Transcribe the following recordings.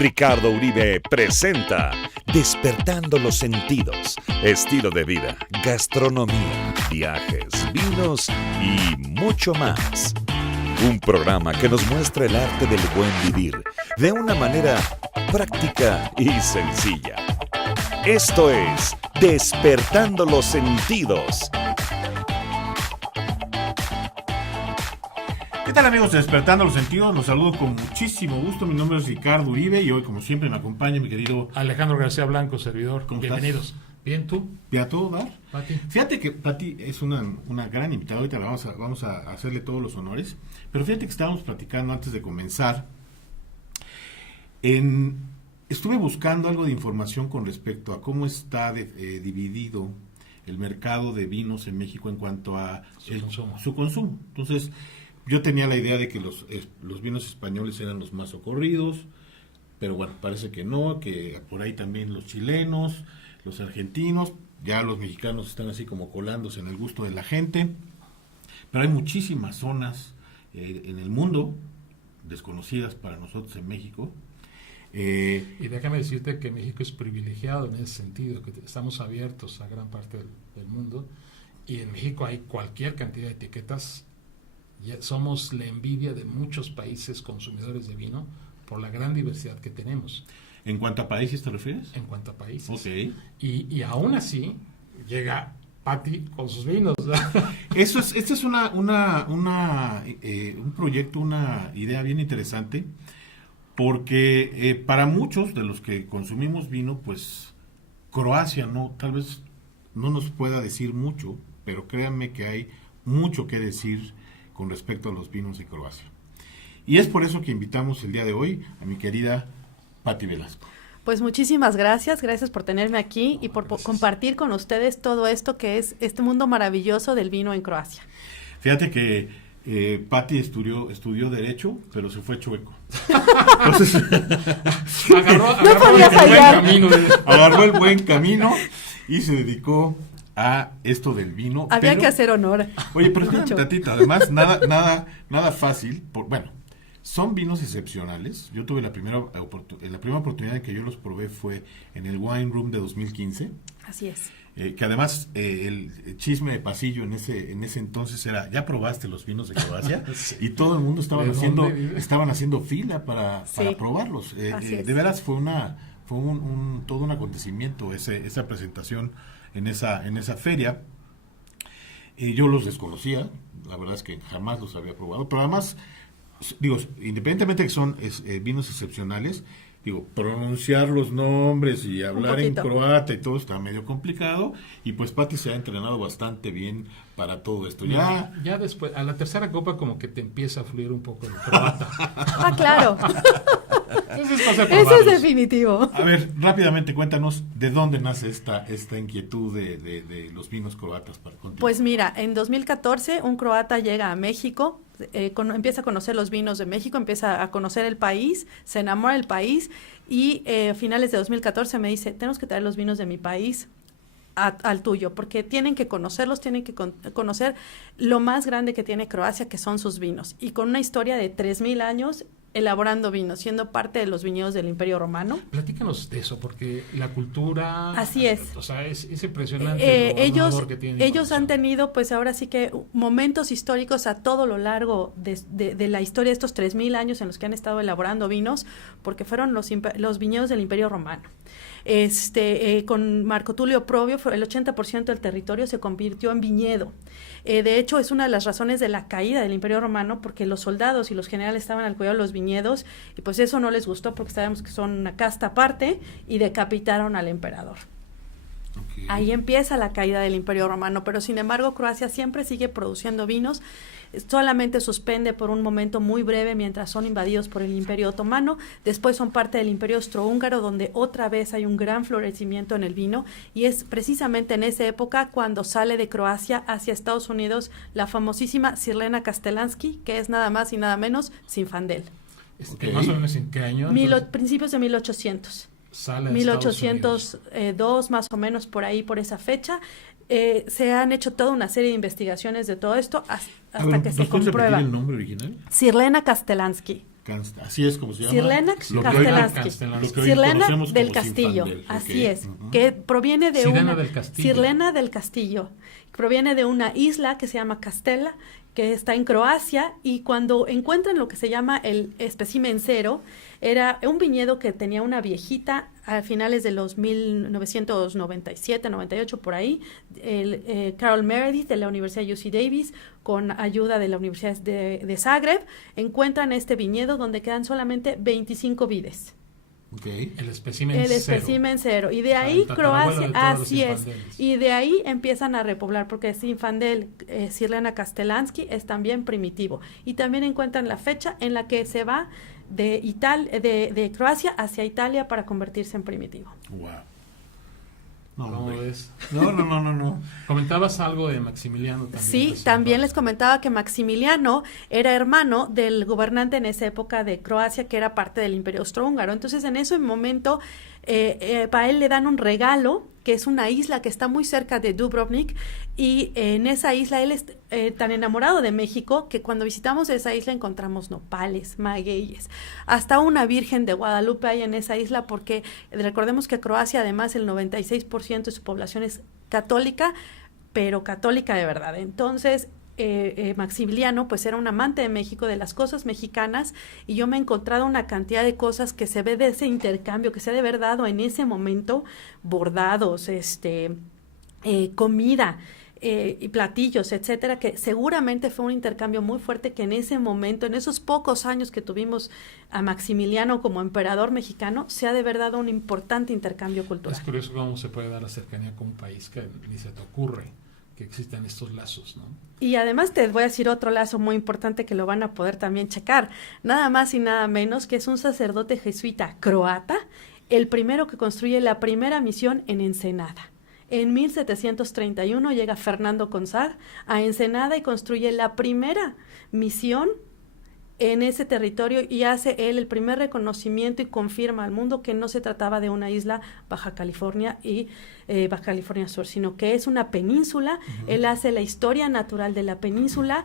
Ricardo Uribe presenta Despertando los Sentidos, estilo de vida, gastronomía, viajes, vinos y mucho más. Un programa que nos muestra el arte del buen vivir de una manera práctica y sencilla. Esto es Despertando los Sentidos. ¿Qué tal, amigos de Despertando los Sentidos? Los saludo con muchísimo gusto. Mi nombre es Ricardo Uribe y hoy, como siempre, me acompaña mi querido Alejandro García Blanco, servidor. ¿Cómo Bienvenidos. estás? Bien, ¿tú? ¿A todo dar? Pati. Fíjate que Pati es una gran invitada. Ahorita vamos a hacerle todos los honores. Pero fíjate que estábamos platicando antes de comenzar. Estuve buscando algo de información con respecto a cómo está dividido el mercado de vinos en México en cuanto a su consumo. Entonces, yo tenía la idea de que los vinos españoles eran los más socorridos, pero bueno, parece que no, que por ahí también los chilenos, los argentinos, ya los mexicanos están así como colándose en el gusto de la gente, pero hay muchísimas zonas en el mundo, desconocidas para nosotros en México. Y déjame decirte que México es privilegiado en ese sentido, que estamos abiertos a gran parte del mundo, y en México hay cualquier cantidad de etiquetas. Somos la envidia de muchos países consumidores de vino por la gran diversidad que tenemos. ¿En cuanto a países te refieres? En cuanto a países. Okay. Y aún así llega Pati con sus vinos. Este es un proyecto, una idea bien interesante, porque para muchos de los que consumimos vino, pues Croacia tal vez no nos pueda decir mucho, pero créanme que hay mucho que decir con respecto a los vinos de Croacia. Y es por eso que invitamos el día de hoy a mi querida Pati Velasco. Pues muchísimas gracias por tenerme aquí y por compartir con ustedes todo esto que es este mundo maravilloso del vino en Croacia. Fíjate que Pati estudió Derecho, pero se fue chueco. Entonces, agarró el buen camino y se dedicó a esto del vino. Había que hacer honor. Oye, pero espérate tantito, además, nada fácil. Son vinos excepcionales. Yo tuve la primera oportunidad en que yo los probé fue en el Wine Room de 2015. Así es. Que además el chisme de pasillo en ese entonces era, ¿ya probaste los vinos de Croacia? Sí. Y todo el mundo estaban haciendo fila para probarlos. De veras fue todo un acontecimiento esa presentación en esa feria. Yo los desconocía, la verdad es que jamás los había probado, pero además, digo, independientemente de que son vinos excepcionales, pronunciar los nombres y hablar en croata y todo está medio complicado, y pues Pati se ha entrenado bastante bien para todo esto. Ya después, a la tercera copa como que te empieza a fluir un poco el croata. Claro. Eso es definitivo. A ver, rápidamente cuéntanos de dónde nace esta inquietud de los vinos croatas para contigo. Pues mira, en 2014 un croata llega a México, empieza a conocer los vinos de México, empieza a conocer el país, se enamora del país y a finales de 2014 me dice, tenemos que traer los vinos de mi país al tuyo, porque tienen que conocerlos, tienen que conocer lo más grande que tiene Croacia, que son sus vinos, y con una historia de 3,000 años elaborando vinos, siendo parte de los viñedos del Imperio Romano. Platícanos de eso, porque la cultura... Así es. O sea, es impresionante. Ellos han tenido, pues ahora sí que momentos históricos a todo lo largo de la historia de estos 3,000 años en los que han estado elaborando vinos, porque fueron los viñedos del Imperio Romano. Con Marco Tulio Probio, el 80% del territorio se convirtió en viñedo. De hecho, es una de las razones de la caída del Imperio Romano, porque los soldados y los generales estaban al cuidado de los viñedos, y pues eso no les gustó porque sabemos que son una casta aparte, y decapitaron al emperador. Okay. Ahí empieza la caída del Imperio Romano, pero sin embargo Croacia siempre sigue produciendo vinos, solamente suspende por un momento muy breve mientras son invadidos por el Imperio Otomano, después son parte del Imperio Austrohúngaro, donde otra vez hay un gran florecimiento en el vino, y es precisamente en esa época cuando sale de Croacia hacia Estados Unidos la famosísima Sirlena Kastelanski, que es nada más y nada menos Zinfandel. Okay. ¿Más o menos en qué año? Principios de 1800. Sale 1802 más o menos, por ahí, por esa fecha. Se han hecho toda una serie de investigaciones de todo esto hasta que se comprueba. ¿El nombre original? Sirlena Kastelanski. Así es como se llama. Cirlena Castellansky. Cirlena del Castillo, así es, que proviene de Cirlena del Castillo, proviene de una isla que se llama Castella, que está en Croacia, y cuando encuentran lo que se llama el espécimen cero, era un viñedo que tenía una viejita a finales de los 1997, 98, por ahí, Carol Meredith de la Universidad UC Davis, con ayuda de la Universidad de Zagreb, encuentran este viñedo donde quedan solamente 25 vides. Okay. El espécimen cero. Y de ahí Croacia, así es. Y de ahí empiezan a repoblar, porque Zinfandel, Cirlena Castellansky es también primitivo. Y también encuentran la fecha en la que se va de Croacia hacia Italia para convertirse en primitivo. Wow. ¿Cómo ves? No. Comentabas algo de Maximiliano también. Sí, también les comentaba que Maximiliano era hermano del gobernante en esa época de Croacia, que era parte del Imperio Austrohúngaro. Entonces, en ese momento, para él le dan un regalo, que es una isla que está muy cerca de Dubrovnik, y en esa isla él es tan enamorado de México que cuando visitamos esa isla encontramos nopales, magueyes, hasta una Virgen de Guadalupe hay en esa isla, porque recordemos que Croacia, además, el 96% de su población es católica, pero católica de verdad. Entonces, Maximiliano pues era un amante de México, de las cosas mexicanas, y yo me he encontrado una cantidad de cosas que se ve de ese intercambio, que se ha de haber dado en ese momento, bordados, comida, y platillos, etcétera, que seguramente fue un intercambio muy fuerte, que en ese momento, en esos pocos años que tuvimos a Maximiliano como emperador mexicano, se ha de haber dado un importante intercambio cultural. Es curioso cómo se puede dar la cercanía con un país que ni se te ocurre que existan estos lazos, ¿no? Y además te voy a decir otro lazo muy importante que lo van a poder también checar, nada más y nada menos que es un sacerdote jesuita croata, el primero que construye la primera misión en Ensenada. En 1731 llega Fernando Consag a Ensenada y construye la primera misión en ese territorio, y hace él el primer reconocimiento y confirma al mundo que no se trataba de una isla Baja California y Baja California Sur, sino que es una península. Él hace la historia natural de la península,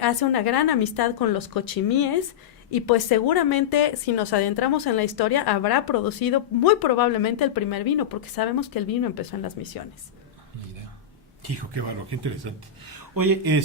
hace una gran amistad con los cochimíes, y pues seguramente si nos adentramos en la historia habrá producido muy probablemente el primer vino, porque sabemos que el vino empezó en las misiones. Mira. Hijo, qué bueno, qué interesante. Oye,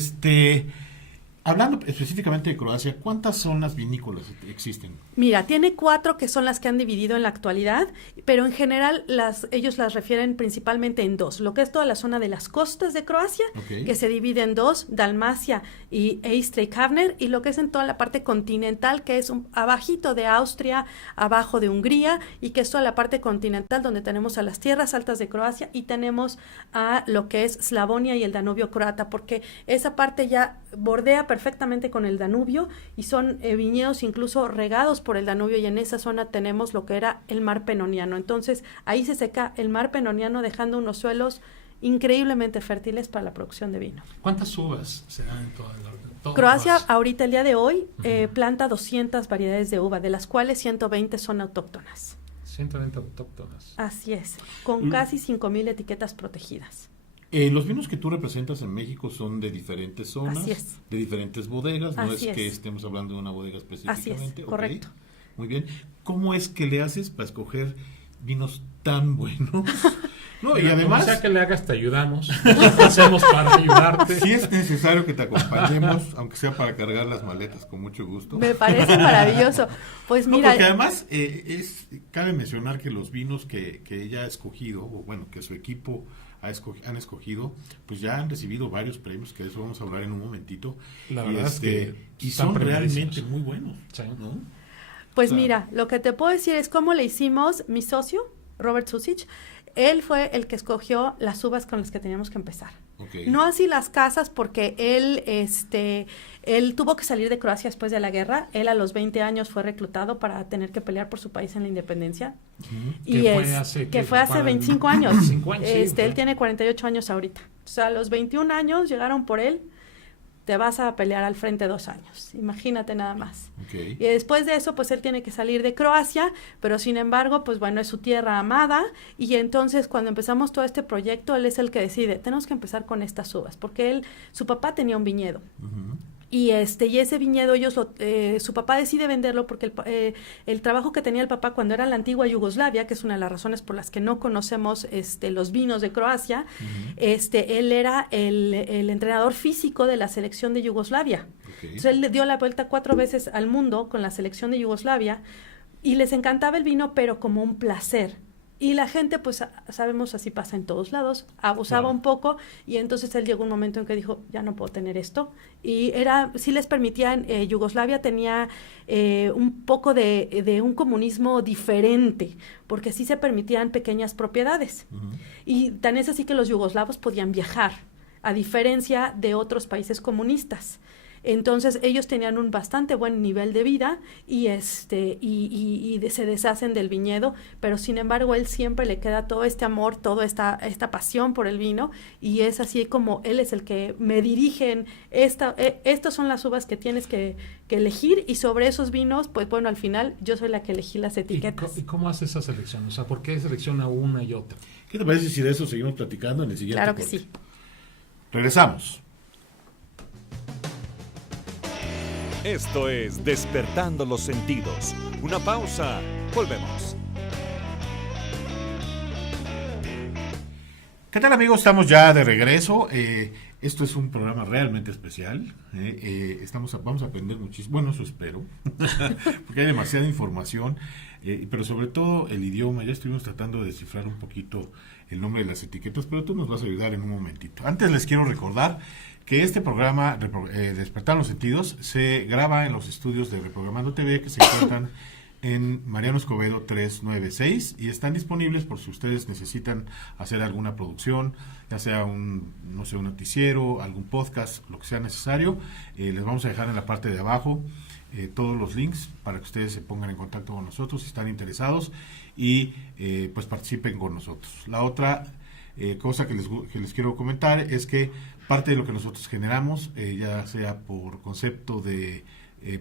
hablando específicamente de Croacia, ¿cuántas zonas vinícolas existen? Mira, tiene 4 que son las que han dividido en la actualidad, pero en general ellos las refieren principalmente en 2. Lo que es toda la zona de las costas de Croacia, que se divide en 2, Dalmacia e Istra y Kvarner, y lo que es en toda la parte continental, que es abajito de Austria, abajo de Hungría, y que es toda la parte continental donde tenemos a las tierras altas de Croacia y tenemos a lo que es Slavonia y el Danubio croata, porque esa parte ya bordea perfectamente con el Danubio y son viñedos incluso regados por el Danubio, y en esa zona tenemos lo que era el mar Penoniano. Entonces ahí se seca el mar Penoniano, dejando unos suelos increíblemente fértiles para la producción de vino. ¿Cuántas uvas se dan en todo Croacia ahorita, el día de hoy, planta 200 variedades de uva, de las cuales 120 son autóctonas. 120 autóctonas. Así es, con casi 5,000 etiquetas protegidas. Los vinos que tú representas en México son de diferentes zonas, así es, de diferentes bodegas, no así es que estemos hablando de una bodega específicamente. Así es, correcto. Muy bien. ¿Cómo es que le haces para escoger vinos tan buenos? No, y además, sea que le hagas, te ayudamos. Hacemos para ayudarte. Si es necesario que te acompañemos, aunque sea para cargar las maletas, con mucho gusto. Me parece maravilloso. Pues mira, porque además cabe mencionar que los vinos que ella ha escogido, o bueno, que su equipo han escogido, pues ya han recibido varios premios, que de eso vamos a hablar en un momentito. La verdad es que y son realmente muy buenos, sí, ¿no? Pues mira, lo que te puedo decir es cómo le hicimos. Mi socio, Robert Susich, él fue el que escogió las uvas con las que teníamos que empezar. Okay. No así las casas, porque él tuvo que salir de Croacia después de la guerra. Él a los 20 años fue reclutado para tener que pelear por su país en la independencia. Y fue hace 25 años. 25 años, Él tiene 48 años ahorita. O sea, a los 21 años llegaron por él. Te vas a pelear al frente 2 años, imagínate nada más. Okay. Y después de eso, pues él tiene que salir de Croacia, pero sin embargo, pues bueno, es su tierra amada, y entonces cuando empezamos todo este proyecto, él es el que decide, tenemos que empezar con estas uvas, porque su papá tenía un viñedo. Y ese viñedo su papá decide venderlo porque el trabajo que tenía el papá cuando era la antigua Yugoslavia, que es una de las razones por las que no conocemos los vinos de Croacia, él era el entrenador físico de la selección de Yugoslavia. Entonces él le dio la vuelta 4 veces al mundo con la selección de Yugoslavia y les encantaba el vino, pero como un placer. Y la gente, pues sabemos, así pasa en todos lados, abusaba un poco, y entonces él llegó un momento en que dijo, ya no puedo tener esto. Y sí les permitían, Yugoslavia tenía un poco de un comunismo diferente, porque sí se permitían pequeñas propiedades. Y tan es así que los yugoslavos podían viajar, a diferencia de otros países comunistas. Entonces ellos tenían un bastante buen nivel de vida y se deshacen del viñedo, pero sin embargo él siempre le queda todo este amor, toda esta pasión por el vino, y es así como él es el que me dirigen, estas son las uvas que tienes que elegir, y sobre esos vinos, pues bueno, al final yo soy la que elegí las etiquetas. ¿Y cómo hace esa selección? O sea, ¿por qué selecciona una y otra? ¿Qué te parece si de eso seguimos platicando en el siguiente Claro que corte? sí. Regresamos. Esto es Despertando los Sentidos. Una pausa. Volvemos. ¿Qué tal, amigos? Estamos ya de regreso. Esto es un programa realmente especial. Vamos a aprender muchísimo. Bueno, eso espero. Porque hay demasiada información. Pero sobre todo el idioma. Ya estuvimos tratando de descifrar un poquito el nombre de las etiquetas, pero tú nos vas a ayudar en un momentito. Antes les quiero recordar que este programa, Despertar los Sentidos, se graba en los estudios de Reprogramando TV, que se encuentran en Mariano Escobedo 396, y están disponibles por si ustedes necesitan hacer alguna producción, ya sea un noticiero, algún podcast, lo que sea necesario. Les vamos a dejar en la parte de abajo todos los links para que ustedes se pongan en contacto con nosotros si están interesados y pues participen con nosotros. La otra cosa que les quiero comentar es que parte de lo que nosotros generamos, ya sea por concepto de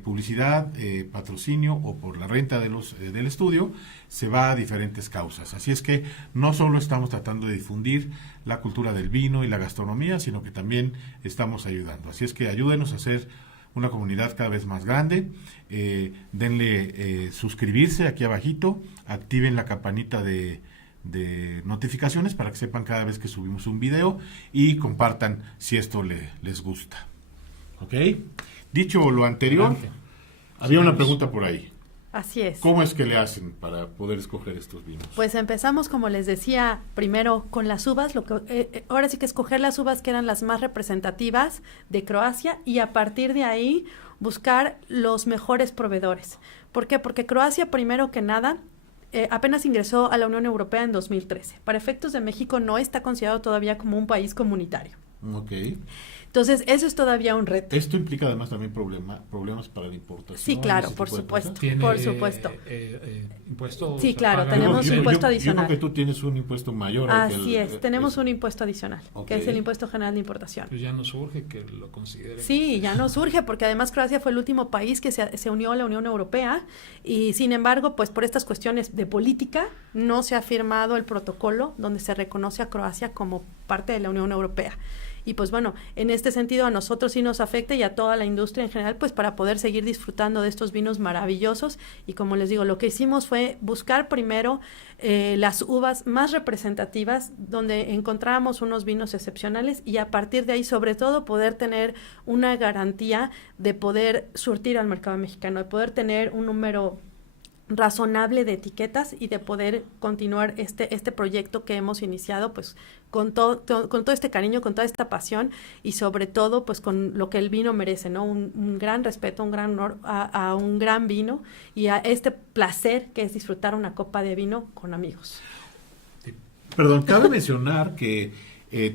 publicidad, patrocinio o por la renta del estudio, se va a diferentes causas. Así es que no solo estamos tratando de difundir la cultura del vino y la gastronomía, sino que también estamos ayudando. Así es que ayúdenos a hacer una comunidad cada vez más grande. Denle suscribirse aquí abajito, activen la campanita de notificaciones para que sepan cada vez que subimos un video, y compartan si esto les gusta. ¿Ok? Dicho lo anterior, había una pregunta por ahí. Así es. ¿Cómo es que le hacen para poder escoger estos vinos? Pues empezamos, como les decía, primero con las uvas, ahora sí que escoger las uvas que eran las más representativas de Croacia, y a partir de ahí buscar los mejores proveedores. ¿Por qué? Porque Croacia, primero que nada, apenas ingresó a la Unión Europea en 2013. Para efectos de México no está considerado todavía como un país comunitario. Ok. Entonces, eso es todavía un reto. Esto implica además también problemas para la importación. Sí, claro, por supuesto. ¿Tiene impuesto? Sí, claro, tenemos impuesto adicional. Yo creo que tú tienes un impuesto mayor. Así es, tenemos un impuesto adicional, que es el impuesto general de importación. Pues ya nos urge que lo consideren. Sí, ya nos urge, porque además Croacia fue el último país que se unió a la Unión Europea, y sin embargo, pues por estas cuestiones de política, no se ha firmado el protocolo donde se reconoce a Croacia como parte de la Unión Europea. Y pues bueno, en este sentido a nosotros sí nos afecta, y a toda la industria en general, pues para poder seguir disfrutando de estos vinos maravillosos. Y como les digo, lo que hicimos fue buscar primero las uvas más representativas, donde encontramos unos vinos excepcionales, y a partir de ahí, sobre todo, poder tener una garantía de poder surtir al mercado mexicano, de poder tener un número razonable de etiquetas y de poder continuar este proyecto que hemos iniciado, pues con todo este cariño, con toda esta pasión, y sobre todo pues con lo que el vino merece, ¿no? Un gran respeto, un gran honor a un gran vino, y a este placer que es disfrutar una copa de vino con amigos. Perdón, cabe mencionar que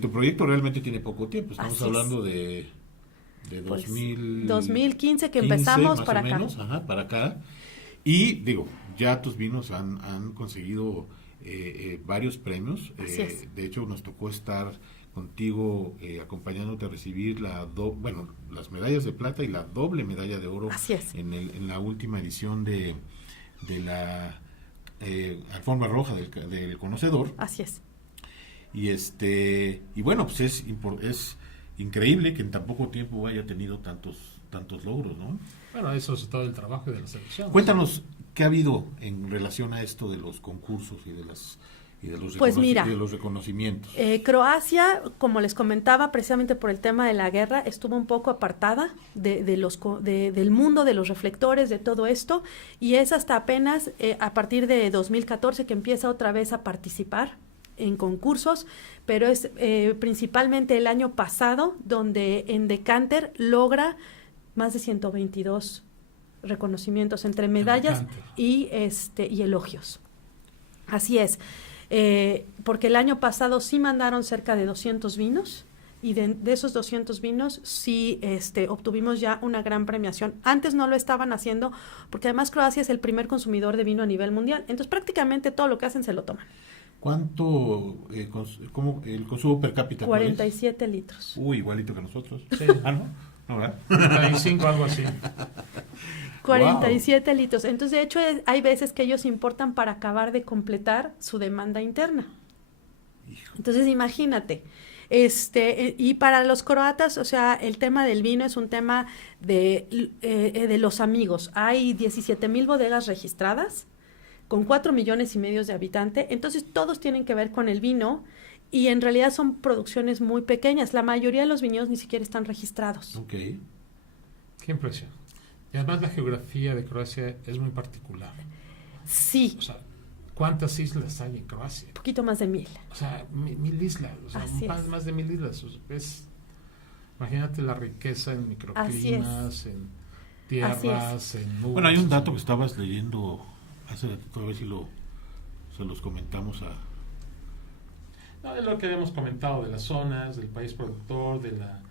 tu proyecto realmente tiene poco tiempo. Estamos hablando de pues, 2015 que empezamos más para o menos, acá. Para acá. Y digo, ya tus vinos han conseguido varios premios. Así es. De hecho, nos tocó estar contigo acompañándote a recibir las medallas de plata y la doble medalla de oro. Así es. En la última edición de la alfombra roja del conocedor. Así es. Y bueno, pues es increíble que en tan poco tiempo haya tenido tantos tantos logros, ¿no? Bueno, eso es todo el trabajo de la selección. Cuéntanos, ¿qué ha habido en relación a esto de los concursos y de los reconocimientos? Croacia, como les comentaba, precisamente por el tema de la guerra, estuvo un poco apartada del mundo de los reflectores, de todo esto, y es hasta apenas a partir de 2014 que empieza otra vez a participar en concursos, pero es principalmente el año pasado donde en Decanter logra más de 122 reconocimientos entre medallas y elogios. Así es. Porque el año pasado sí mandaron cerca de 200 vinos y de esos 200 vinos sí obtuvimos ya una gran premiación. Antes no lo estaban haciendo porque además Croacia es el primer consumidor de vino a nivel mundial, entonces prácticamente todo lo que hacen se lo toman. ¿Cuánto el consumo per cápita? 47 litros. Uy, igualito que nosotros. Sí. ¿No, verdad? 35, algo así. 47 litros. Entonces, de hecho, hay veces que ellos importan para acabar de completar su demanda interna. Entonces, imagínate. Y para los croatas, o sea, el tema del vino es un tema de los amigos. Hay 17,000 bodegas registradas con 4,5 millones de habitantes. Entonces, todos tienen que ver con el vino y en realidad son producciones muy pequeñas. La mayoría de los viñedos ni siquiera están registrados. Ok. Qué impresión. Y además la geografía de Croacia es muy particular. Sí. O sea, ¿cuántas islas hay en Croacia? Un poquito más de 1,000. O sea, 1,000 islas. O sea, más de 1,000 islas. O sea, imagínate la riqueza en microclimas, en tierras, en nubes. Bueno, hay un dato que estabas leyendo hace ratito, a ver si se los comentamos No, es lo que habíamos comentado de las zonas, del país productor, de la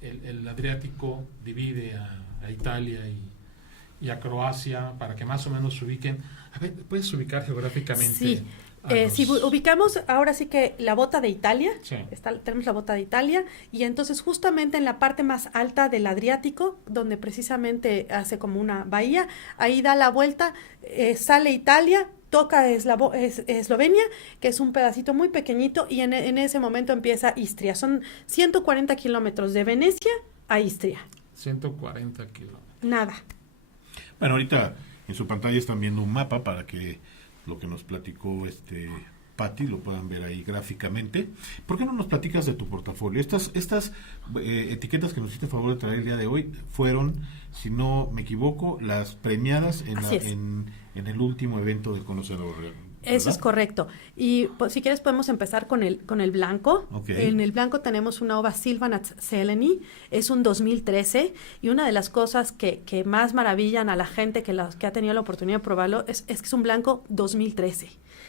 el Adriático divide a Italia y a Croacia para que más o menos se ubiquen. A ver, ¿puedes ubicar geográficamente? Sí. Si ubicamos ahora sí que la bota de Italia, sí. Tenemos la bota de Italia, y entonces justamente en la parte más alta del Adriático, donde precisamente hace como una bahía, ahí da la vuelta, sale Italia, toca Eslovenia, que es un pedacito muy pequeñito, y en ese momento empieza Istria. Son 140 kilómetros de Venecia a Istria. 140 kilómetros. Nada. Bueno, ahorita en su pantalla están viendo un mapa para que lo que nos platicó Patti lo puedan ver ahí gráficamente. ¿Por qué no nos platicas de tu portafolio? Estas etiquetas que nos hiciste favor de traer el día de hoy fueron, si no me equivoco, las premiadas en el último evento del Conocedor. ¿Verdad? Eso es correcto. Y pues, si quieres podemos empezar con el blanco. Okay. En el blanco tenemos una uva Silvanats Zeleni, es un 2013, y una de las cosas que más maravillan a la gente que ha tenido la oportunidad de probarlo es que es un blanco 2013.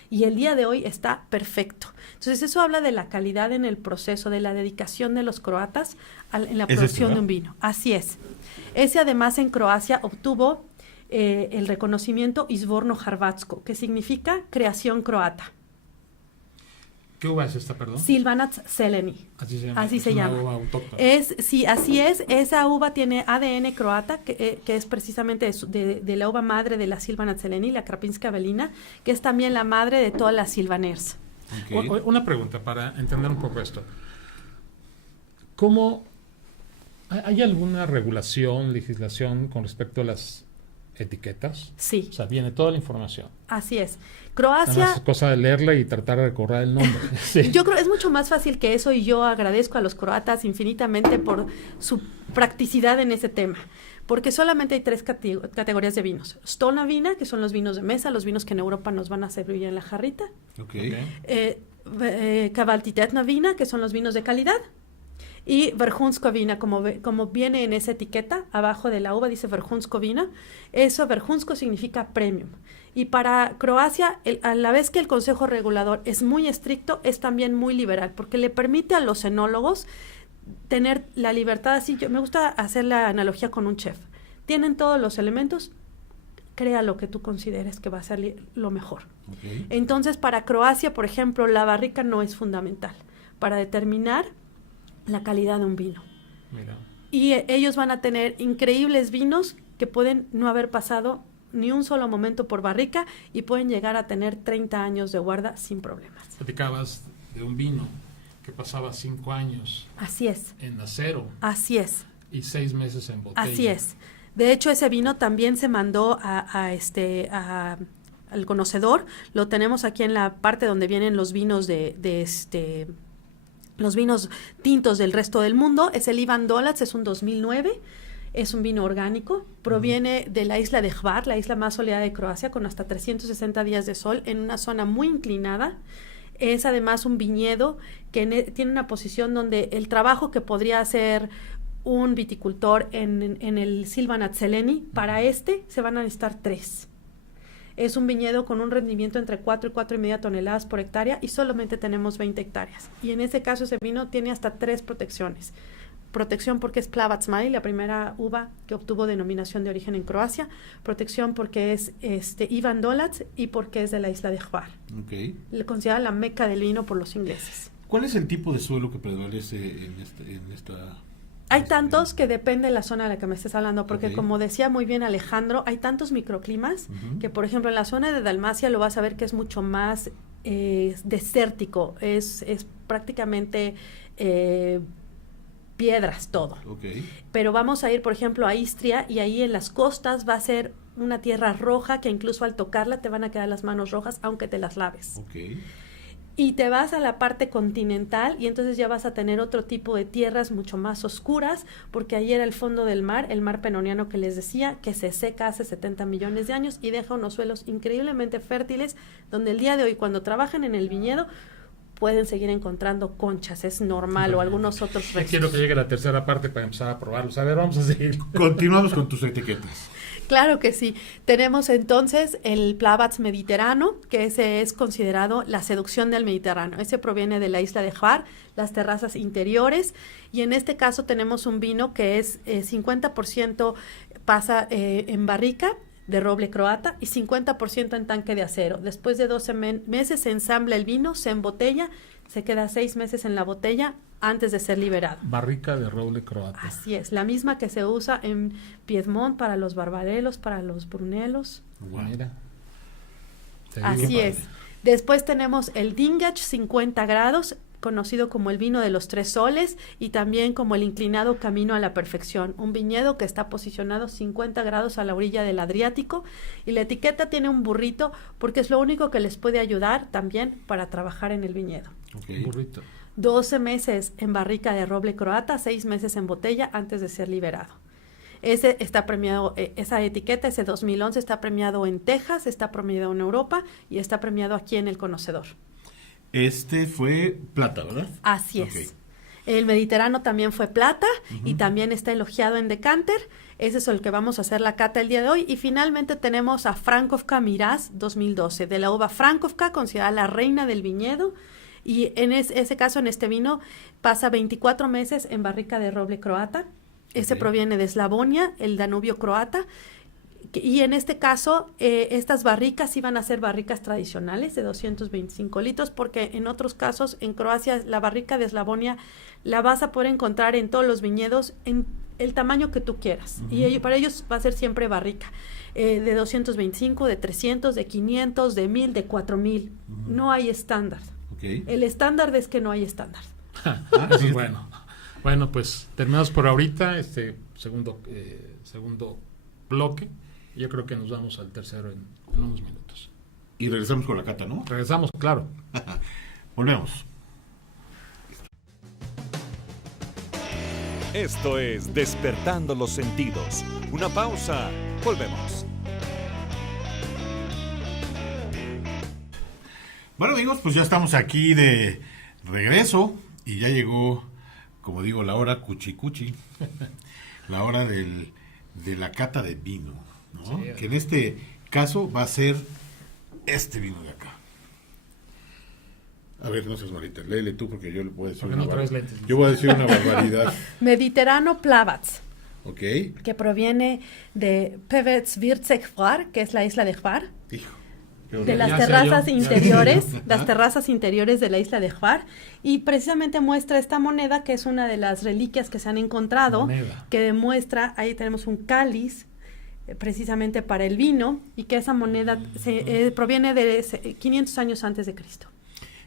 Y el día de hoy está perfecto. Entonces eso habla de la calidad en el proceso, de la dedicación de los croatas en la producción de un vino. Así es. Ese además en Croacia obtuvo el reconocimiento Izvorno Hrvatsko, que significa creación croata. ¿Qué uva es esta, perdón? Silvanats Zeleni. Así se llama. Una uva autóctona. Sí, así es. Esa uva tiene ADN croata, que es precisamente de la uva madre de la Silvanats Zeleni, la Krapinska Belina, que es también la madre de todas las Silvaners. Okay. Una pregunta para entender un poco esto. ¿Cómo hay alguna regulación, legislación con respecto a las etiquetas? Sí. O sea, viene toda la información. Así es. Croacia... Además, es cosa de leerla y tratar de recordar el nombre. Sí. Yo creo que es mucho más fácil que eso, y yo agradezco a los croatas infinitamente por su practicidad en ese tema. Porque solamente hay 3 categorías de vinos. Stolna vina, que son los vinos de mesa, los vinos que en Europa nos van a servir en la jarrita. Okay. Kvalitetna vina, que son los vinos de calidad. Y Vrhunsko vina, como viene en esa etiqueta, abajo de la uva dice Vrhunsko vina. Eso, Vrhunsko significa premium. Y para Croacia, a la vez que el Consejo Regulador es muy estricto, es también muy liberal, porque le permite a los enólogos tener la libertad. Así, me gusta hacer la analogía con un chef. Tienen todos los elementos, crea lo que tú consideres que va a salir lo mejor. Okay. Entonces, para Croacia, por ejemplo, la barrica no es fundamental para determinar la calidad de un vino. Mira. Y ellos van a tener increíbles vinos que pueden no haber pasado ni un solo momento por barrica y pueden llegar a tener 30 años de guarda sin problemas. Platicabas de un vino que pasaba 5 años. Así es. En acero. Así es. Y 6 meses en botella. Así es. De hecho, ese vino también se mandó al conocedor. Lo tenemos aquí en la parte donde vienen los vinos los vinos tintos del resto del mundo. Es el Ivan Dolac, es un 2009. Es un vino orgánico, proviene de la isla de Hvar, la isla más soleada de Croacia, con hasta 360 días de sol, en una zona muy inclinada. Es además un viñedo que tiene una posición donde el trabajo que podría hacer un viticultor en el Silvanat Seleni, para se van a necesitar 3. Es un viñedo con un rendimiento entre 4 y 4,5 toneladas por hectárea y solamente tenemos 20 hectáreas. Y en ese caso ese vino tiene hasta 3 protecciones. Protección porque es Plavac Mali, la primera uva que obtuvo denominación de origen en Croacia. Protección porque es Ivan Dolac y porque es de la isla de Hvar. Okay. Le considera la meca del vino por los ingleses. ¿Cuál es el tipo de suelo que prevalece en esta? Hay tantos que depende de la zona de la que me estés hablando, porque okay, como decía muy bien Alejandro, hay tantos microclimas que, por ejemplo, en la zona de Dalmacia lo vas a ver que es mucho más desértico, es prácticamente piedras todo. Okay. Pero vamos a ir, por ejemplo, a Istria y ahí en las costas va a ser una tierra roja que incluso al tocarla te van a quedar las manos rojas aunque te las laves. Okay. Y te vas a la parte continental y entonces ya vas a tener otro tipo de tierras mucho más oscuras, porque ahí era el fondo del mar, el mar penoniano que les decía, que se seca hace 70 millones de años y deja unos suelos increíblemente fértiles, donde el día de hoy cuando trabajan en el viñedo pueden seguir encontrando conchas, es normal, o algunos otros restos. Quiero que llegue la tercera parte para empezar a probarlos. A ver, vamos a seguir. Continuamos con tus etiquetas. Claro que sí. Tenemos entonces el Plavac mediterráneo, que ese es considerado la seducción del Mediterráneo. Ese proviene de la isla de Hvar, las terrazas interiores, y en este caso tenemos un vino que es 50% pasa en barrica de roble croata y 50% en tanque de acero. Después de 12 meses se ensambla el vino, se embotella, se queda 6 meses en la botella antes de ser liberado. Barrica de roble croata. Así es, la misma que se usa en Piedmont para los barbarelos, para los brunelos. Wow. Mira. Así es. Después tenemos el Dingach 50 grados, conocido como el vino de los 3 soles y también como el inclinado camino a la perfección, un viñedo que está posicionado 50 grados a la orilla del Adriático, y la etiqueta tiene un burrito porque es lo único que les puede ayudar también para trabajar en el viñedo. Okay. Burrito. 12 meses en barrica de roble croata, 6 meses en botella antes de ser liberado. Ese está premiado, esa etiqueta, ese 2011 está premiado en Texas, está premiado en Europa y está premiado aquí en El Conocedor. Este fue plata, ¿verdad? Así es. El Mediterráneo también fue plata y también está elogiado en Decanter. Ese es el que vamos a hacer la cata el día de hoy. Y finalmente tenemos a Frankovka Miraz 2012, de la uva Frankovka, considerada la reina del viñedo. Y en ese caso, en este vino, pasa 24 meses en barrica de roble croata. Ese proviene de Eslavonia, el Danubio croata. Y en este caso, estas barricas iban a ser barricas tradicionales de 225 litros, porque en otros casos, en Croacia, la barrica de Eslavonia la vas a poder encontrar en todos los viñedos en el tamaño que tú quieras. Y para ellos va a ser siempre barrica. De 225, de 300, de 500, de 1000, de 4000. No hay estándar. Okay. El estándar es que no hay estándar. Eso es bueno. Bueno, pues terminamos por ahorita este segundo bloque. Yo creo que nos vamos al tercero en unos minutos. Y regresamos con la cata, ¿no? Regresamos, claro. Volvemos. Esto es Despertando los Sentidos. Una pausa. Volvemos. Bueno, amigos, pues ya estamos aquí de regreso y ya llegó, como digo, la hora cuchi, la hora de la cata de vino, ¿no? Sí, que en este caso va a ser este vino de acá. A ver, no seas malita, léele tú porque yo le puedo decir una barbaridad. Yo voy a decir una barbaridad. Mediterráneo Plavac. Ok. Que proviene de Pevec-Virzeg-Hvar, que es la isla de Hvar. Hijo. De las terrazas interiores, las terrazas interiores de la isla de Hvar, y precisamente muestra esta moneda que es una de las reliquias que se han encontrado, que demuestra, ahí tenemos un cáliz precisamente para el vino, y que esa moneda proviene de 500 años antes de Cristo.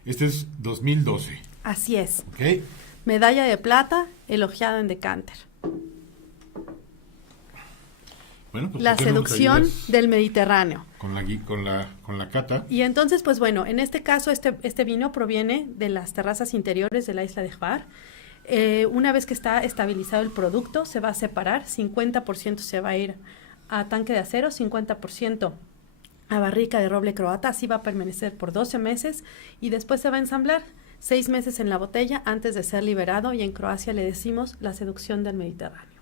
Este es 2012. Así es. Okay. Medalla de plata, elogiado en decanter. Bueno, pues la seducción del Mediterráneo. Con la cata. Y entonces, pues bueno, en este caso, este vino proviene de las terrazas interiores de la isla de Hvar. Una vez que está estabilizado el producto, se va a separar, 50% se va a ir a tanque de acero, 50% a barrica de roble croata, así va a permanecer por 12 meses y después se va a ensamblar 6 meses en la botella antes de ser liberado, y en Croacia le decimos la seducción del Mediterráneo.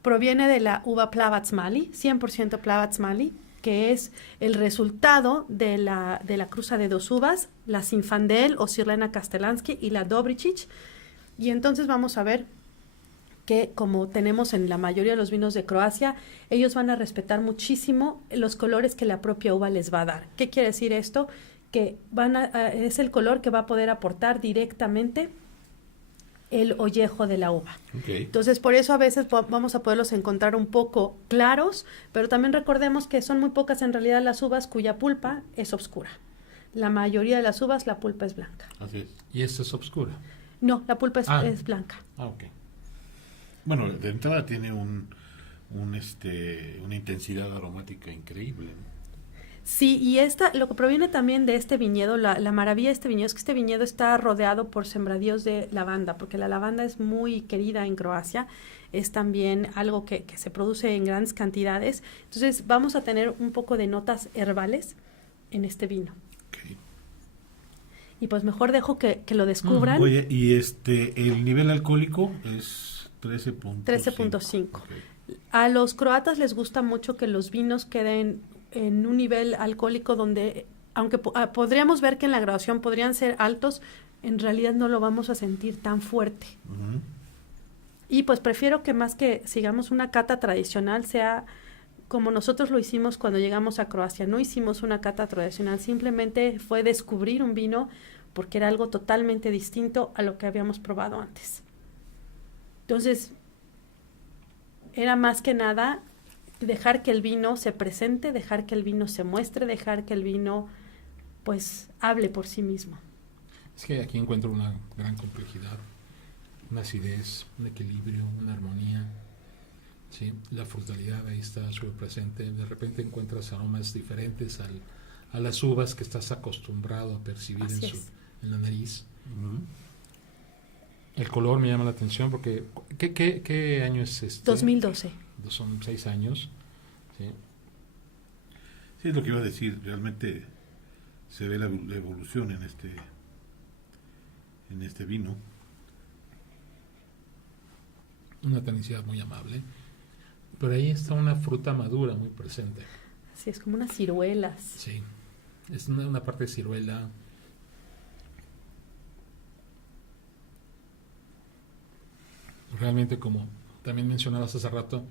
Proviene de la uva Plavac Mali, 100% Plavac Mali, que es el resultado de la cruza de 2 uvas, la Zinfandel o Sirlena Castellansky y la Dobricic. Y entonces vamos a ver que, como tenemos en la mayoría de los vinos de Croacia, ellos van a respetar muchísimo los colores que la propia uva les va a dar. ¿Qué quiere decir esto? Que es el color que va a poder aportar directamente el ollejo de la uva. Okay. Entonces, por eso a veces vamos a poderlos encontrar un poco claros, pero también recordemos que son muy pocas en realidad las uvas cuya pulpa es oscura. La mayoría de las uvas, la pulpa es blanca. Así es. ¿Y esta es oscura? No, la pulpa es blanca. Ah, ok. Bueno, de entrada tiene una intensidad aromática increíble, ¿no? Sí, y lo que proviene también de este viñedo, la maravilla de este viñedo es que este viñedo está rodeado por sembradíos de lavanda, porque la lavanda es muy querida en Croacia, es también algo que se produce en grandes cantidades. Entonces vamos a tener un poco de notas herbales en este vino. Okay. Y pues mejor dejo que lo descubran. Oye, y el nivel alcohólico es 13.5. 13.5. Okay. A los croatas les gusta mucho que los vinos queden en un nivel alcohólico donde, aunque podríamos ver que en la graduación podrían ser altos, en realidad no lo vamos a sentir tan fuerte. Uh-huh. Y pues prefiero que más que sigamos una cata tradicional sea como nosotros lo hicimos cuando llegamos a Croacia. No hicimos una cata tradicional, simplemente fue descubrir un vino porque era algo totalmente distinto a lo que habíamos probado antes. Entonces, era más que nada dejar que el vino se presente, dejar que el vino se muestre, dejar que el vino pues hable por sí mismo. Es que aquí encuentro una gran complejidad, una acidez, un equilibrio, una armonía, ¿sí? La frutalidad ahí está súper presente. De repente encuentras aromas diferentes a las uvas que estás acostumbrado a percibir en la nariz. Uh-huh. El color me llama la atención porque ¿qué año es este? 2012. Son 6 años. ¿Sí? Sí, es lo que iba a decir. Realmente se ve la evolución en este vino. Una tanicidad muy amable. Pero ahí está una fruta madura muy presente. Sí, es como unas ciruelas. Sí, es una parte de ciruela. Realmente, como también mencionabas hace rato,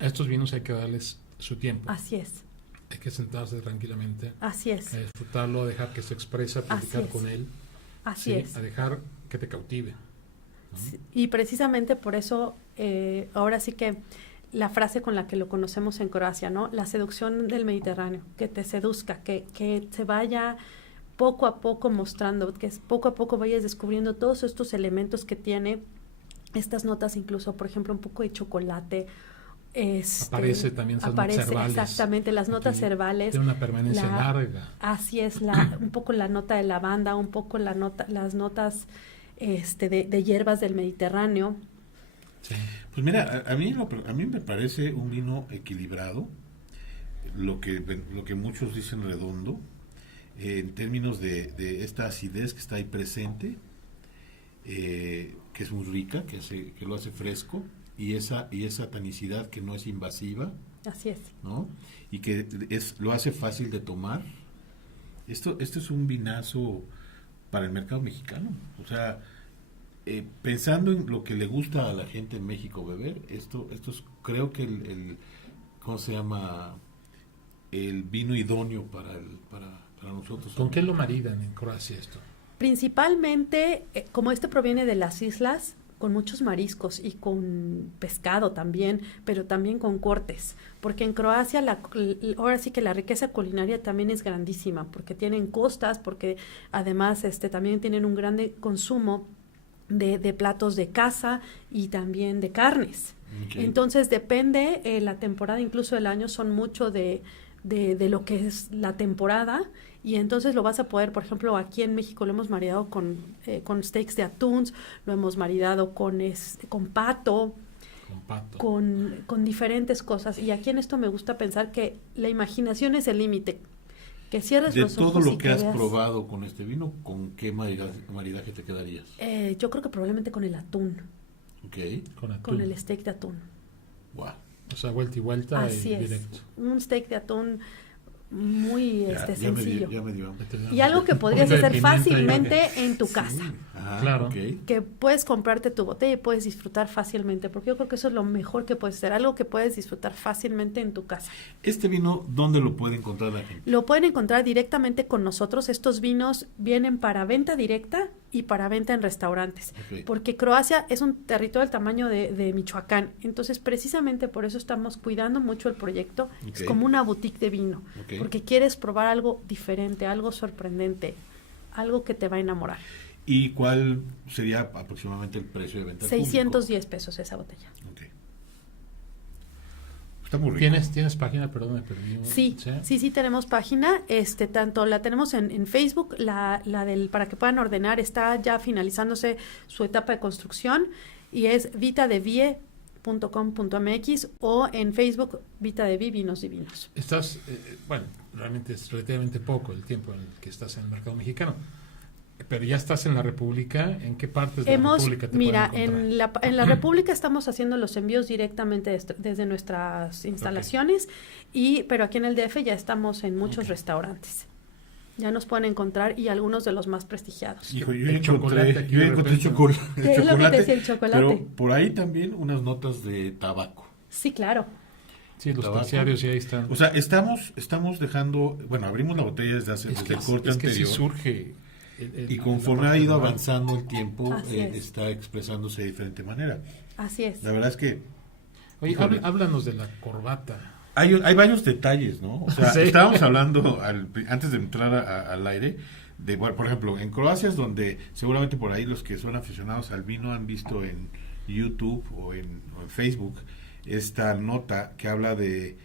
a estos vinos hay que darles su tiempo. Así es. Hay que sentarse tranquilamente. Así es. A disfrutarlo, a dejar que se exprese, a platicar con él. Así es. A dejar que te cautive, ¿no? Sí, y precisamente por eso, ahora sí que la frase con la que lo conocemos en Croacia, ¿no? La seducción del Mediterráneo, que te seduzca, que se vaya poco a poco mostrando, que poco a poco vayas descubriendo todos estos elementos que tiene, estas notas, incluso, por ejemplo, un poco de chocolate. Aparece también esas notas herbales. Exactamente, las notas herbales. Tiene una permanencia larga. Así es, un poco la nota de lavanda, un poco las notas de hierbas del Mediterráneo. Sí. Pues mira, a mí me parece un vino equilibrado, lo que muchos dicen redondo, en términos de esta acidez que está ahí presente, que es muy rica, que lo hace fresco, y esa tanicidad que no es invasiva. Así es. ¿No? Y que lo hace fácil de tomar. Esto es un vinazo para el mercado mexicano. O sea, pensando en lo que le gusta a la gente en México beber, esto es, creo que ¿cómo se llama? El vino idóneo para nosotros. ¿Con qué lo maridan en Croacia esto? Principalmente, como proviene de las islas, con muchos mariscos y con pescado también, pero también con cortes, porque en Croacia ahora sí que la riqueza culinaria también es grandísima, porque tienen costas, porque además también tienen un grande consumo de platos de caza y también de carnes. Okay. Entonces depende, la temporada incluso del año son mucho de lo que es la temporada, y entonces lo vas a poder, por ejemplo, aquí en México lo hemos maridado con steaks de atún, lo hemos maridado con pato, con diferentes cosas, y aquí en esto me gusta pensar que la imaginación es el límite, que cierres los ojos. De todo lo que has probado con este vino, ¿con qué maridaje te quedarías? Yo creo que probablemente con el atún. Okay. Con el steak de atún. Wow. O sea, vuelta y vuelta. Así y directo. Un steak de atún muy sencillo. Ya me dio. Y algo que podrías hacer fácilmente en tu casa. Ajá, claro. Okay. Que puedes comprarte tu botella y puedes disfrutar fácilmente, porque yo creo que eso es lo mejor que puedes hacer, algo que puedes disfrutar fácilmente en tu casa. ¿Este vino dónde lo puede encontrar la gente? Lo pueden encontrar directamente con nosotros. Estos vinos vienen para venta directa y para venta en restaurantes, porque Croacia es un territorio del tamaño de Michoacán, entonces precisamente por eso estamos cuidando mucho el proyecto. Es como una boutique de vino, porque quieres probar algo diferente, algo sorprendente, algo que te va a enamorar. ¿Y cuál sería aproximadamente el precio de venta? 610 pesos esa botella. Okay. Está muy rico. ¿Tienes página? Perdón, me perdí. Sí, tenemos página. Tanto la tenemos en Facebook, la del para que puedan ordenar, está ya finalizándose su etapa de construcción, y es vitadevie.com.mx, o en Facebook Vitadevie Vinos Divinos. Estás, realmente es relativamente poco el tiempo en el que estás en el mercado mexicano. Pero ya estás en la República. ¿En qué partes de la República te pueden encontrar? En la República estamos haciendo los envíos directamente desde nuestras instalaciones, pero aquí en el DF ya estamos en muchos restaurantes. Ya nos pueden encontrar, y algunos de los más prestigiados. Hijo, yo encontré chocolate. ¿Qué es lo que te decía el chocolate? Pero por ahí también unas notas de tabaco. Sí, claro. Sí, los terciarios ya ahí están. O sea, estamos dejando, abrimos la botella desde el corte anterior. Sí surge. Y conforme ha ido avanzando el tiempo, está expresándose de diferente manera. Así es. La verdad es que... Oye, háblanos de la corbata. Hay varios detalles, ¿no? O sea, estábamos hablando antes de entrar al aire, por ejemplo, en Croacia es donde seguramente por ahí los que son aficionados al vino han visto en YouTube o en Facebook esta nota que habla de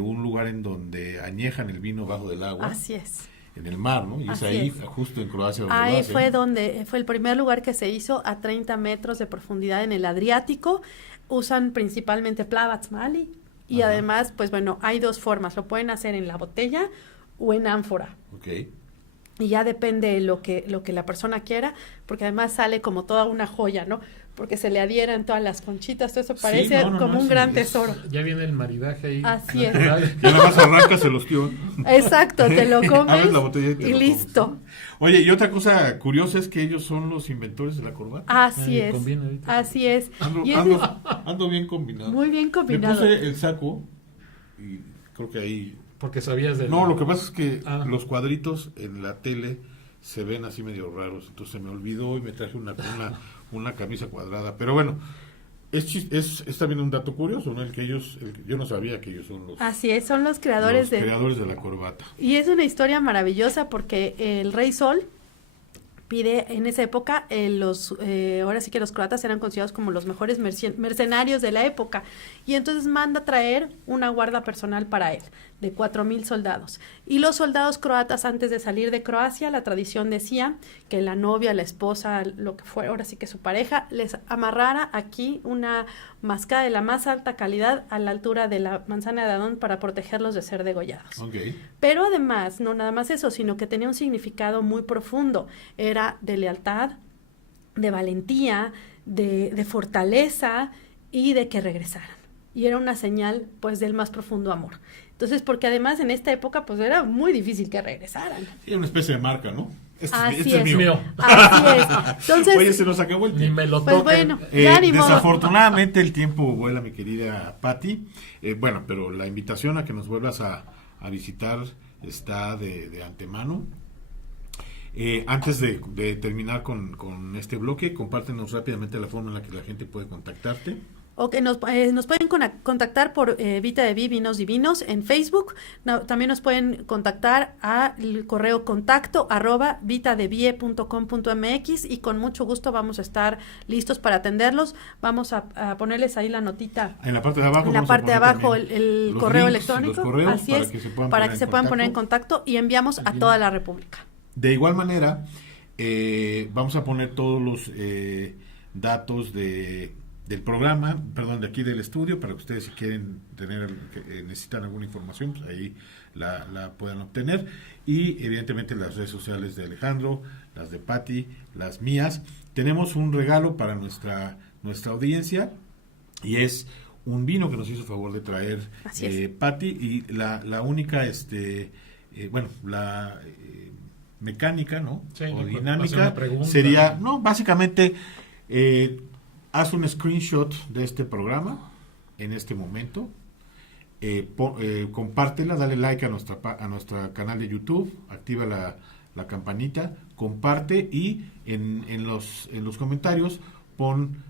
un lugar en donde añejan el vino bajo del agua. Así es. En el mar, ¿no? Y es ahí, justo en Croacia. Ahí fue el primer lugar que se hizo a 30 metros de profundidad en el Adriático. Usan principalmente plavac mali, y además, hay dos formas. Lo pueden hacer en la botella o en ánfora. Y ya depende lo que la persona quiera, porque además sale como toda una joya, ¿no? Porque se le adhieran todas las conchitas, todo eso parece como un gran tesoro. Ya viene el maridaje ahí. Así es. Ya nada más arrancas el ostión. Exacto, te lo comes abres la botella y listo. Comes, ¿no? Oye, y otra cosa curiosa es que ellos son los inventores de la corbata. Así es. Así es. Ando bien combinado. Muy bien combinado. Me puse el saco y creo que ahí... Porque sabías de... No, lo que pasa es que los cuadritos en la tele se ven así medio raros, entonces se me olvidó y me traje una camisa cuadrada, pero bueno, es también un dato curioso, ¿no? Yo no sabía que ellos son los... Así es, son los creadores de la corbata. Y es una historia maravillosa porque el Rey Sol pide en esa época, ahora sí que los croatas eran considerados como los mejores mercenarios de la época, y entonces manda traer una guarda personal para él, de 4,000 soldados. Y los soldados croatas, antes de salir de Croacia, la tradición decía que la novia, la esposa, lo que fuera, ahora sí que su pareja, les amarrara aquí una mascada de la más alta calidad a la altura de la manzana de Adón para protegerlos de ser degollados. Pero además, no nada más eso, sino que tenía un significado muy profundo. Era de lealtad, de valentía, de fortaleza y de que regresaran. Y era una señal, del más profundo amor. Entonces, porque además en esta época, era muy difícil que regresaran. Sí, una especie de marca, ¿no? Así es mío. Así es. Entonces, oye, se nos acabó el tiempo. Ni me lo toquen. Bueno, ya ni modo. Desafortunadamente el tiempo vuela, mi querida Patti. Pero la invitación a que nos vuelvas a visitar está de antemano. Antes de terminar con este bloque, compártenos rápidamente la forma en la que la gente puede contactarte. Ok, nos pueden contactar por Vita de Vie, Vinos Divinos en Facebook. También nos pueden contactar al correo contacto @vitadevie.com.mx y con mucho gusto vamos a estar listos para atenderlos. Vamos a ponerles ahí la notita. En la parte de abajo. En la parte de abajo el correo electrónico. Así es, para que se puedan poner en contacto y enviamos a toda la República. De igual manera, vamos a poner todos los datos del programa, de aquí del estudio, para que ustedes, si quieren necesitan alguna información, pues ahí la puedan obtener. Y evidentemente las redes sociales de Alejandro, las de Patti, las mías. Tenemos un regalo para nuestra audiencia, y es un vino que nos hizo favor de traer Patti, y la única mecánica, ¿no? Sí, o dinámica sería, básicamente haz un screenshot de este programa en este momento, compártela, dale like a nuestra canal de YouTube, activa la campanita, comparte, y en los comentarios pon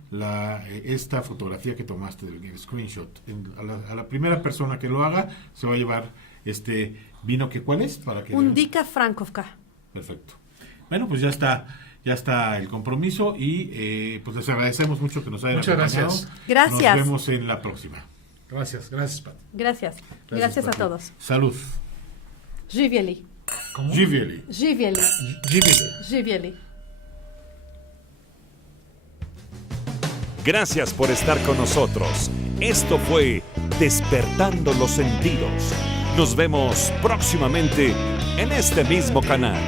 esta fotografía que tomaste del screenshot. A la primera persona que lo haga se va a llevar este vino. ¿Cuál es? Un Dica Frankovka. Perfecto. Bueno, pues ya está el compromiso, y pues les agradecemos mucho que nos hayan acompañado. Gracias. Nos vemos en la próxima. Gracias, Pat. Gracias a todos. Salud. Żywieli. ¿Cómo? Żywieli. Gracias por estar con nosotros. Esto fue Despertando los Sentidos. Nos vemos próximamente en este mismo canal.